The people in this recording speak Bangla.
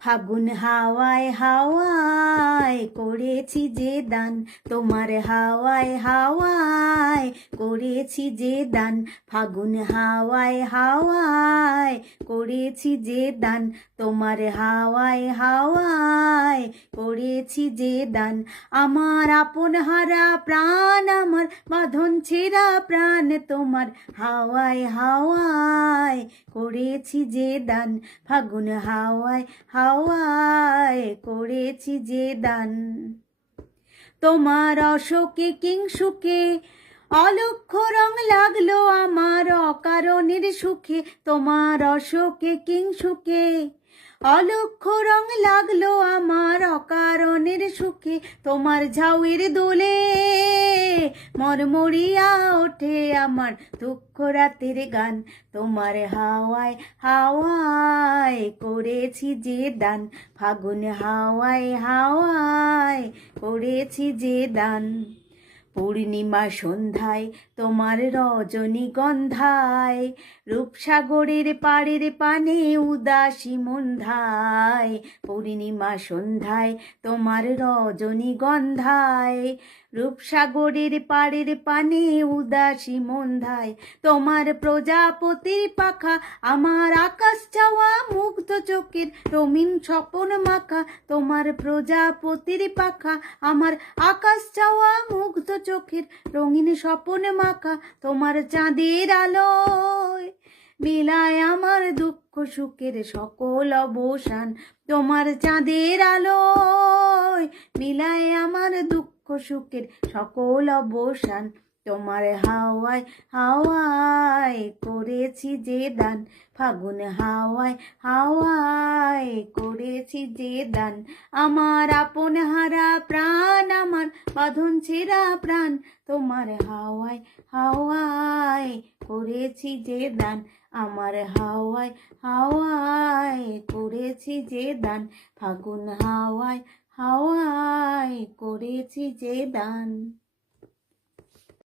ফাগুন হাওয়ায় হাওয়ায় করেছি যে দান, তোমার হাওয়ায় হাওয়ায় করেছি যে দান। ফাগুন হাওয়ায় হাওয়ায় করেছি যে দান, তোমার হাওয়ায় হাওয়ায় করেছি যে দান। আমার আপন হারা প্রাণ, আমার বাঁধন ছেঁড়া প্রাণ, তোমার হাওয়ায় হাওয়ায় করেছি যে দান। ফাগুন হাওয়ায় হাওয়ায় করেছি যে দান। তোমার অশোকে কিংসুকে অলক্ষ্য রং লাগলো আমার অকারণের সুখে। তোমার অশোকে কিংসুকে অলক্ষ্য রং লাগলো আমার অকারণের সুখে। তোমার ঝাউয়ের দোলে মরমরিয়া ওঠে আমার দুঃখ রাতের গান। তোমার হাওয়ায় হাওয়ায় করেছি যে দান, ফাগুন হাওয়ায় হাওয়ায় করেছি যে দান। পূর্ণিমা সন্ধ্যায় তোমার রজনীগন্ধায়, রূপসাগরের পাড়ের পানে উদাসী মন্ধায়। পূর্ণিমা সন্ধ্যায় তোমার রজনীগন্ধায়, রূপসাগরের পাড়ের পানে উদাসী মন্ধায়। তোমার প্রজাপতির পাখা আমার আকাশ চাওয়া মুগ্ধ চোখের রঙিন স্বপন মাখা। তোমার প্রজাপতির পাখা আমার আকাশ চাওয়া মুগ্ধ চোখের রঙিন স্বপন মাখা। তোমার চাঁদের আলোয় বিলায় আমার দুঃখ সুখের সকল অবসান। তোমার চাঁদের আলোয় বিলায় আমার দুঃখ সুখের সকল অবসান। তোমার হাওয়ায় হাওয়ায় করেছি যে দান, ফাগুন হাওয়ায় হাওয়ায় করেছি যে দান। আমার আপন হারা প্রাণ, আমার বাঁধন ছেঁড়া প্রাণ, তোমার হাওয়ায় হাওয়ায় করেছি যে দান। আমার হাওয়ায় হাওয়ায় করেছি যে দান, ফাগুন হাওয়ায় হাওয়ায় করেছি যে দান।